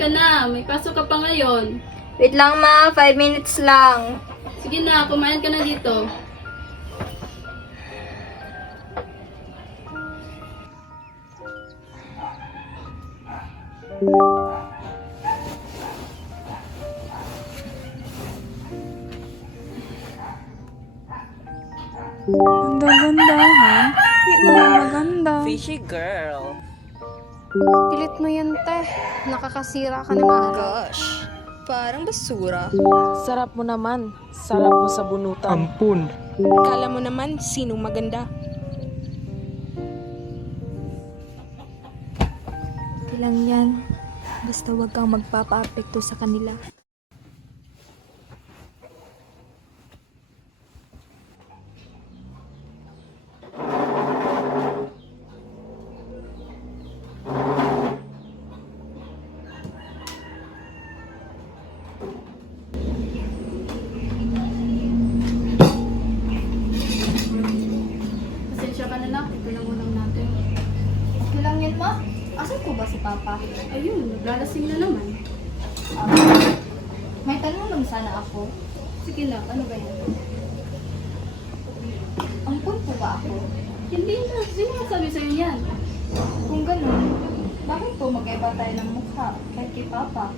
ka na. May pasok ka pa ngayon. Wait lang ma, 5 minutes lang. Sige na, kumain ka na dito. Ganda-ganda, ha? Di naman maganda. Fishy girl. Pilit mo yan, te. Nakakasira ka ng araw. Gosh, parang basura. Sarap mo naman. Sarap mo sa bunutan. Ampun. Kala mo naman, sinong maganda? Okay lang yan. Basta wag kang magpapa-apekto sa kanila. Pasensya ka na lang. Ito lang ulam natin. Okay lang yan ma. Asan ko ba si Papa? Ayun, naglalasing na naman. May tanong lang sana ako. Sige lang, ano ba yan? Ampun po ba ako? Hindi na. Sino ang sabi sa'yo yan? Kung ganun, bakit po magkaiba tayo ng mukha kahit kay Papa?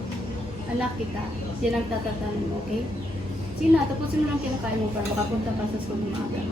Anak kita. Yan ang tatatanong mo, okay? Sige na, tapusin mo lang kinakain mo para makapunta ka sa school ng maaga.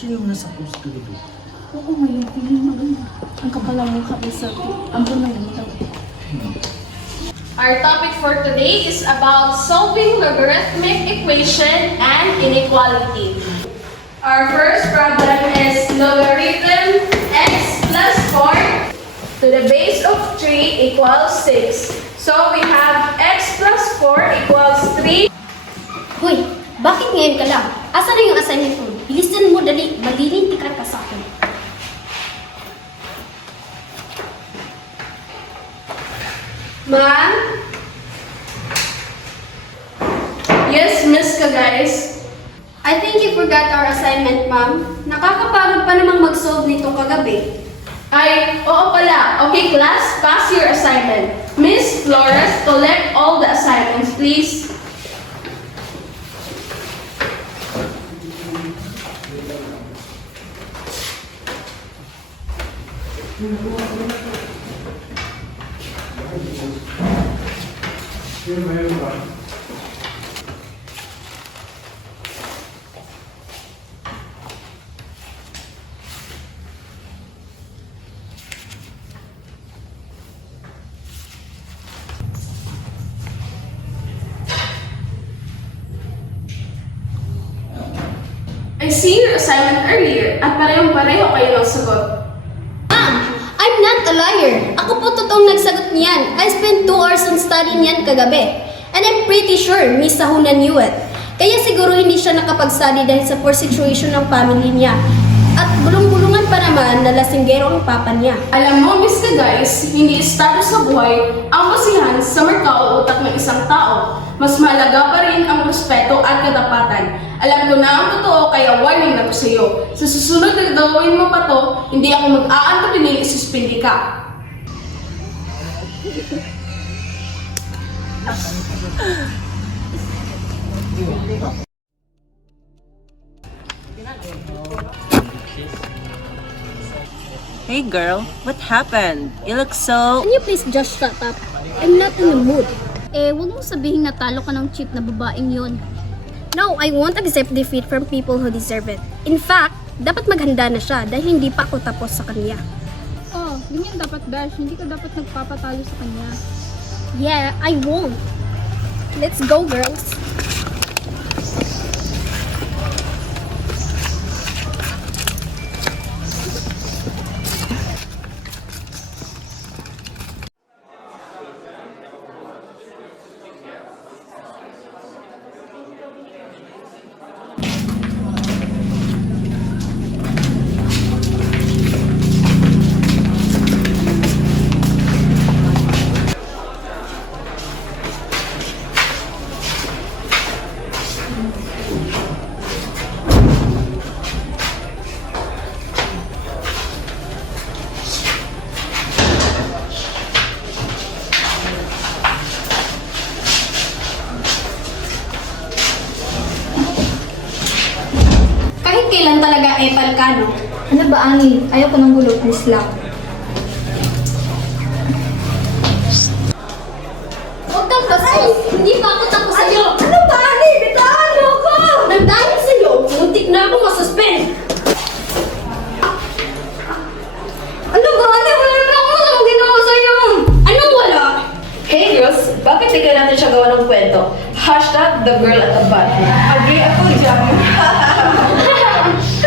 Sino yung nasa post ko dito? Oo, ngayon. Tingnan mo maganda. Ang kapal ang mukha mo sa ambon na yun. Our topic for today is about solving logarithmic equation and inequality. Our first problem is logarithm x plus 4 to the base of 3 equals 6. So we have x plus 4 equals 3. Hoy, bakit ngayon ka lang? Asa na yung assignment mo? Bilisan mo, dali. Malilintikan ka sa akin. Ma'am? Yes, Miss Kagais. I think you forgot our assignment, ma'am. Nakakapagod pa namang mag-solve nito kagabi. Ay, oo pala. Okay, class, pass your assignment. Miss Flores, collect all the assignments, please. I see your assignment earlier at parehong-pareho kayo ng sagot. Ma'am, I'm not a liar. Ako po totoong nagsagot niyan. I spent 2 hours on studying niyan kagabi. And I'm pretty sure Miss Sahuna knew it. Kaya siguro hindi siya nakapag-study dahil sa poor situation ng family niya. At bulong-bulungan pa naman na lasinggero ang papa niya. Alam mo, Miss Kagais, hindi estado sa buhay ang basihan sa merkao o utak ng isang tao. Mas mahalaga pa rin ang respeto at katapatan. Alam ko na ang totoo, kaya warning na to sa iyo. Sa susunod na gagawin mo pa to, hindi ako mag-aantupinig isuspindi ka. Hey girl, what happened? You look so... Can you please just shut up? I'm not in the mood. Huwag mong sabihin na talo ka ng cheap na babaeng yon. No, I won't accept defeat from people who deserve it. In fact, dapat maghanda na siya dahil hindi pa ako tapos sa kanya. Oh, ganyan dapat, Dash. Hindi ka dapat nagpapatalo sa kanya. Yeah, I won't. Let's go, girls. naman talaga epal ka, no? Ano ba, Ani? Ayoko ng gulo, please lang. Huwag kang bastos. Hindi pa ako tapos sa'yo. Ano ba, Ani? Bitawan mo ko! Nang dahil sa'yo, muntik na ako masuspend. Ano ba, Ani? Wala naman ako masamang ginawa sa'yo! Anong wala? Hey girls, bakit di ka natin siya gawa ng kwento? Hashtag the girl at the bathroom. Agree ako dyan.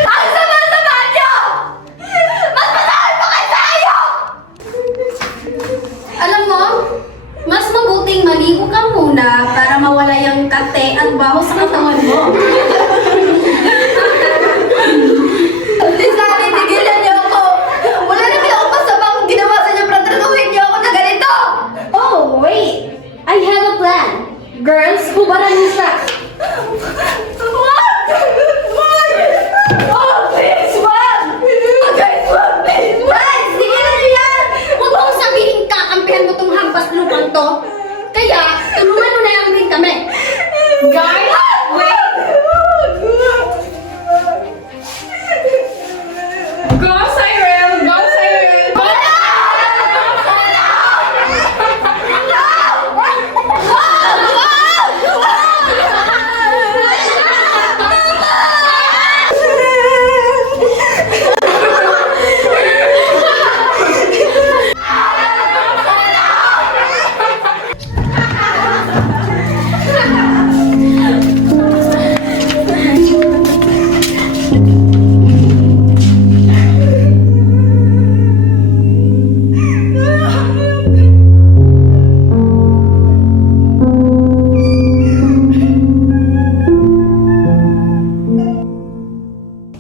Ang sama-sama niyo! Mas masakit pa kayo tayo! Alam mo, mas mabuting maligo ka muna para mawala yung kate at baho sa katawan mo. Please, Ani, tigilan niyo ako! Wala naman ako masamang ginawa sa inyo, pero traduhin niyo ako na ganito! Oh, wait! I have a plan. Girls, hubaran niyo siya. What? Why? Oh, please, wag! Guys, wag, please, wag! Guys, tigilan niyo yan! Huwag mo akong sabihin kakampihan mo tong hampas lupang to. Kaya, tulungan mo na lang din kami. Guys, wait! Go Cyril! Go Cyril!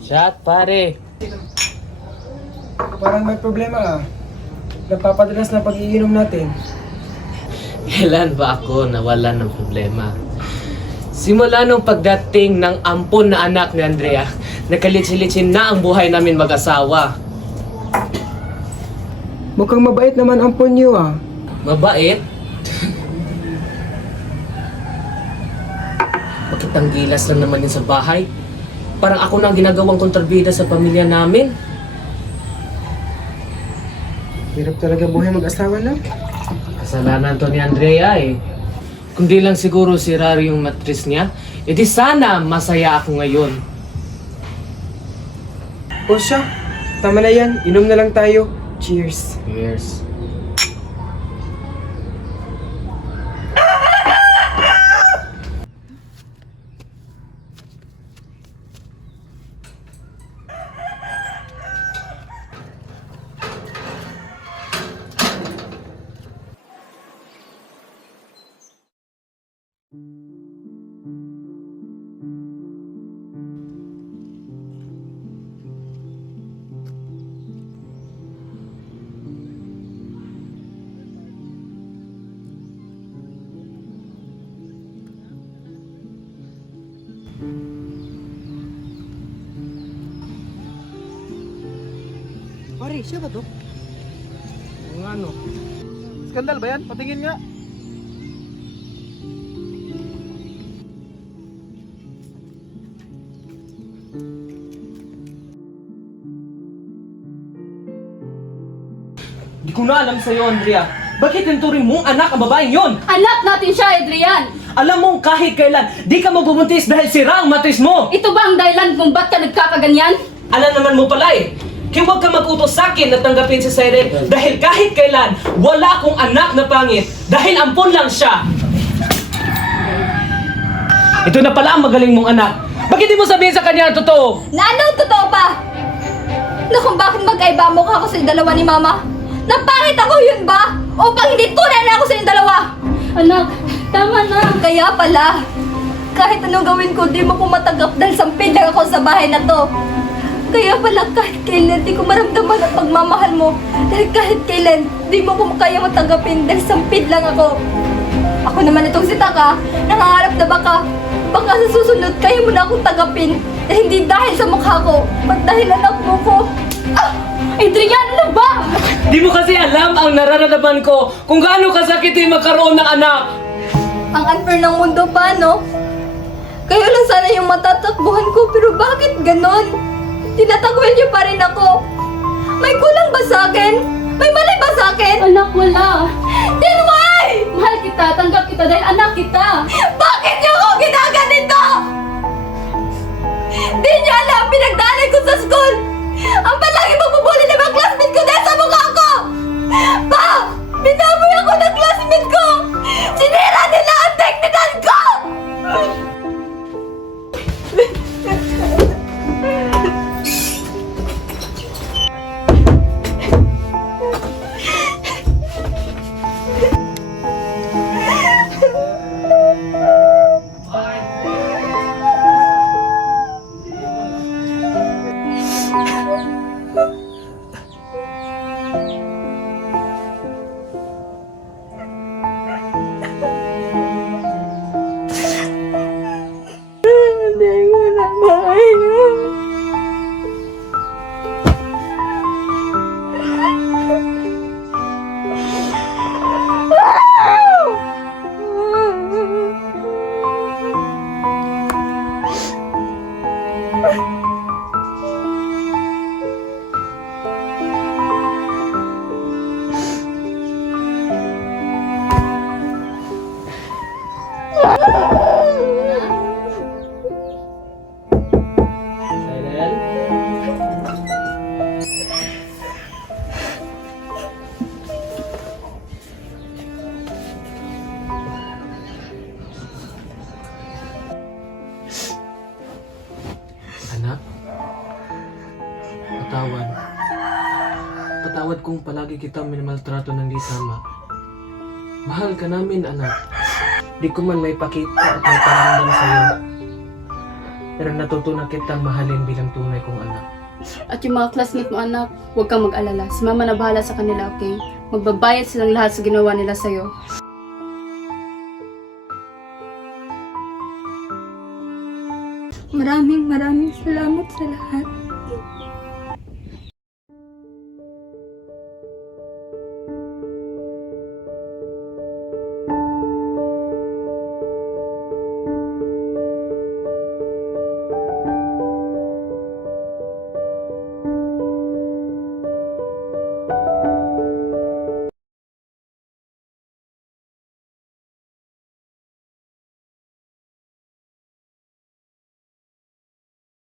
Shot, pare. Parang may problema ah. Napapadalas na pag-iinom natin. Kailan ba ako nawalan ng problema? Simula nung pagdating ng ampon na anak ni Andrea, nakalitsi-litsin na ang buhay namin mag-asawa. Mukhang mabait naman ang punyo ah. Mabait? Bakit ang gilas lang naman yun sa bahay? Parang ako na ang ginagawang kontrabida sa pamilya namin. Hirap talaga buhay mag-asawa na. Kasalanan to ni Andrea eh. Kundi lang siguro si Rari yung matris niya, edi sana masaya ako ngayon. O siya, tama na yan. Inom na lang tayo. Cheers. Cheers. Pare, siya ba to? Ano? Skandal ba yan? Patingin nga. Di ko na alam sa'yo, Andrea. Bakit tinturing mong anak ang babaeng yon? Anak natin siya, Adrian! Alam mong kahit kailan, di ka mabubuntis dahil sira ang matris mo! Ito ba ang dahilan kung ba't ka nagkakaganyan? Alam naman mo pala eh. Kaya huwag ka mag-utos sa akin na tanggapin si Cyril dahil kahit kailan, wala akong anak na pangit dahil ampon lang siya. Ito na pala ang magaling mong anak. Bakit di mo sabihin sa kanya ang totoo? Na anong totoo pa? Na kung bakit magkaiba mo ka ako sa dalawa ni Mama? Napangit ako yun ba? O pang hindi tunay na ako sa inyong dalawa? Anak, tama na! Kaya pala, kahit anong gawin ko, di mo ko matanggap dahil sampid lang ako sa bahay na to. Kaya pala kahit kailan, di ko maramdaman ang pagmamahal mo. Dahil kahit kailan, di mo ko kaya matanggapin dahil sampid lang ako. Ako naman itong si Taka, nangangarap na baka sa susunod, kaya mo na akong tanggapin. Dahil hindi dahil sa mukha ko, ba't dahil anak mo ko. Ah! Adrian, ano ba? Di mo kasi alam ang nararamdaman ko kung gaano kasakit yung magkaroon ng anak. Ang unfair ng mundo pa, no? Kayo lang sana yung matatakbuhan ko, pero bakit ganon? Tinatagwil niyo pa rin ako. May kulang ba sa akin? May mali ba sa akin? Anak, wala. Then why? Mahal kita, tanggap kita dahil anak kita. Bakit niyo ako ginaganito? Di niyo alam, pinagdaanan ko sa school. Ang palagi magbubuli ng mga classmate ko dahil sa mukha ko. Pa! Binaboy ako ng classmate ko. Sinira nila ang technical ko. Hindi ko na kaya. Anak, patawad. Patawad kung palagi kita minamaltrato ng di tama. Mahal ka namin, anak. Di ko man may pakita at may paramdam sa'yo. Pero natutunan kitang mahalin bilang tunay kong anak. At yung mga classmate mo, anak, huwag kang mag-alala. Si mama na bahala sa kanila, okay? Magbabayad silang lahat sa ginawa nila sa'yo. Maraming salamat sa lahat.